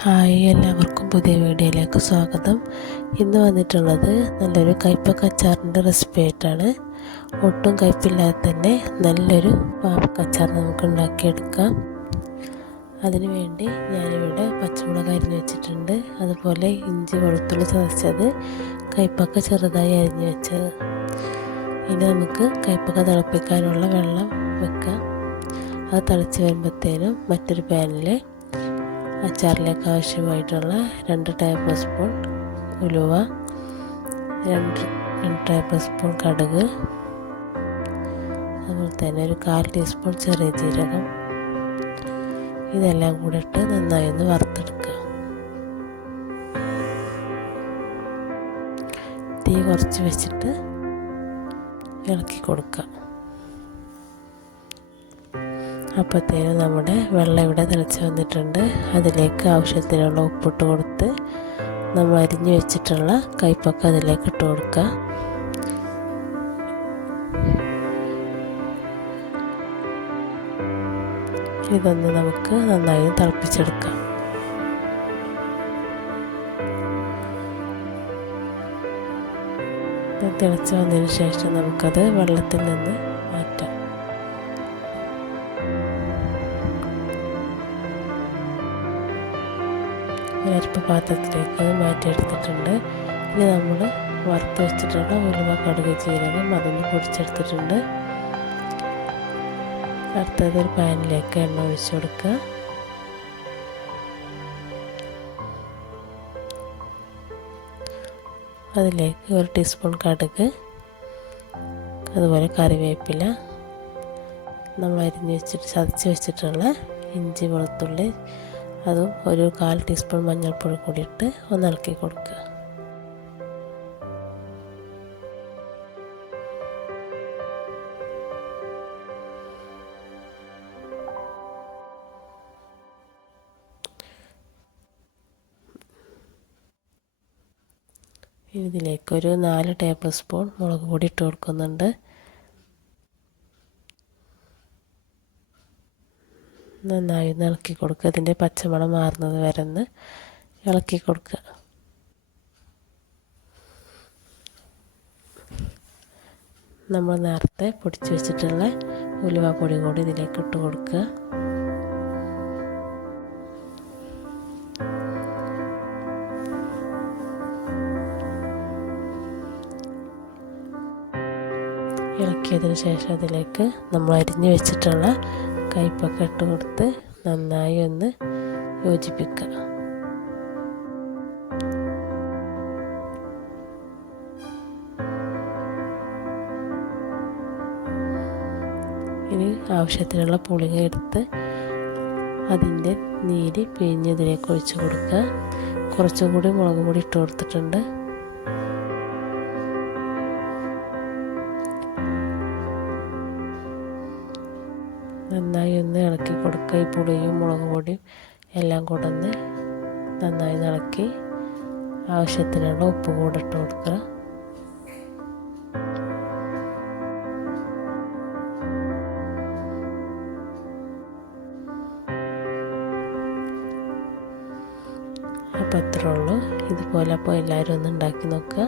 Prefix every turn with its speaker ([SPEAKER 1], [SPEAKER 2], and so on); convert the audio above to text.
[SPEAKER 1] Hi എല്ലാവർക്കും പുതിയ വീഡിയോയിലേക്ക് സ്വാഗതം. ഇന്ന് വന്നിട്ടുള്ളത് നല്ലൊരു കയ്പക്ക അച്ചാറിന്റെ റെസിപ്പി ആയിട്ടാണ്. ഒട്ടും കയ്പില്ലാതെ തന്നെ നല്ലൊരു പാവക്കച്ചാർ നമുക്ക് ഉണ്ടാക്കിയെടുക്കാം. അതിനു വേണ്ടി ഞാനിവിടെ പച്ചമുളക് അരിഞ്ഞു വെച്ചിട്ടുണ്ട്. അതുപോലെ ഇഞ്ചി വെളുത്തുള്ളി ചതച്ചത് കയ്പക്ക ചെറുതായി അരിഞ്ഞു വെച്ചത്. ഇനി നമുക്ക് കയ്പക്ക തിളപ്പിക്കാനുള്ള വെള്ളം വെക്കാം. അത് തിളച്ച് വരുമ്പോഴത്തേനും മറ്റൊരു പാനിൽ അച്ചാറിലേക്ക് ആവശ്യമായിട്ടുള്ള രണ്ട് ടേബിൾ സ്പൂൺ ഉലുവ രണ്ട് ടേബിൾ സ്പൂൺ കടുക് അതുപോലെ തന്നെ ഒരു കാൽ ടീസ്പൂൺ ചെറിയ ജീരകം. ഇതെല്ലാം കൂടെ ഇട്ട് നന്നായി ഒന്ന് വറുത്തെടുക്കുക. തീ കുറച്ച് വെച്ചിട്ട് ഇളക്കി കൊടുക്കുക. അപ്പോഴത്തേനും നമ്മുടെ വെള്ളം ഇവിടെ തിളച്ച് വന്നിട്ടുണ്ട്. അതിലേക്ക് ആവശ്യത്തിനുള്ള ഉപ്പിട്ട് കൊടുത്ത് നമ്മൾ അരിഞ്ഞു വെച്ചിട്ടുള്ള കയ്പൊക്കെ അതിലേക്ക് ഇട്ട് കൊടുക്കുക. ഇതൊന്ന് നമുക്ക് നന്നായി തിളപ്പിച്ചെടുക്കാം. തിളച്ച് വന്നതിന് ശേഷം നമുക്കത് വെള്ളത്തിൽ നിന്ന് ഒരൽപ്പ പാത്രത്തിലേക്ക് മാറ്റിയെടുത്തിട്ടുണ്ട്. ഇനി നമ്മൾ വറുത്ത് വെച്ചിട്ടുള്ള ഉലുവ കടുക് ജീരകം അതൊന്ന് പൊടിച്ചെടുത്തിട്ടുണ്ട്. അടുത്തത് ഒരു പാനിലേക്ക് എണ്ണ ഒഴിച്ചു കൊടുക്കുക. അതിലേക്ക് ഒരു ടീസ്പൂൺ കടുക് അതുപോലെ കറിവേപ്പില നമ്മൾ അരിഞ്ഞ് വെച്ചിട്ട് ചതച്ച് വെച്ചിട്ടുള്ള ഇഞ്ചി വെളുത്തുള്ളി അതും ഒരു കാൽ ടീസ്പൂൺ മഞ്ഞൾപ്പൊടി കൂടി ഇട്ട് ഒന്ന് ഇളക്കി കൊടുക്കുക. ഇതിലേക്ക് ഒരു നാല് ടേബിൾ സ്പൂൺ മുളക് പൊടി ഇട്ട് കൊടുക്കുന്നുണ്ട്. നന്നായി ഒന്ന് ഇളക്കി കൊടുക്കുക. ഇതിന്റെ പച്ചമണം മാറുന്നത് വരെ ഒന്ന് ഇളക്കി കൊടുക്കുക. നമ്മൾ നേരത്തെ പൊടിച്ച് വെച്ചിട്ടുള്ള ഉലുവ പൊടി കൂടി ഇതിലേക്ക് ഇട്ട് കൊടുക്കുക. ഇളക്കിയതിന് ശേഷം അതിലേക്ക് നമ്മൾ അരിഞ്ഞു വെച്ചിട്ടുള്ള കയ്പൊക്കെ ഇട്ട് കൊടുത്ത് നന്നായി ഒന്ന് യോജിപ്പിക്കുക. ഇനി ആവശ്യത്തിനുള്ള പുളിക എടുത്ത് അതിന്റെ നീര് പിഴിഞ്ഞതിലേക്ക് ഒഴിച്ചു കൊടുക്കുക. കുറച്ചും കൂടി മുളക് പൊടി ഇട്ട് കൊടുത്തിട്ടുണ്ട്. നന്നായി ഒന്ന് ഇളക്കി കൊടുക്കുക. ഈ പുളിയും മുളക് പൊടിയും എല്ലാം കൂടെ നന്നായി ഇളക്കി ആവശ്യത്തിനുള്ള ഉപ്പ് കൂടെ ഇട്ട് കൊടുക്കുക. അപ്പോൾ അത്രേ ഉള്ളൂ. ഇതുപോലെ അപ്പോൾ എല്ലാവരും ഒന്ന് ഉണ്ടാക്കി നോക്കുക.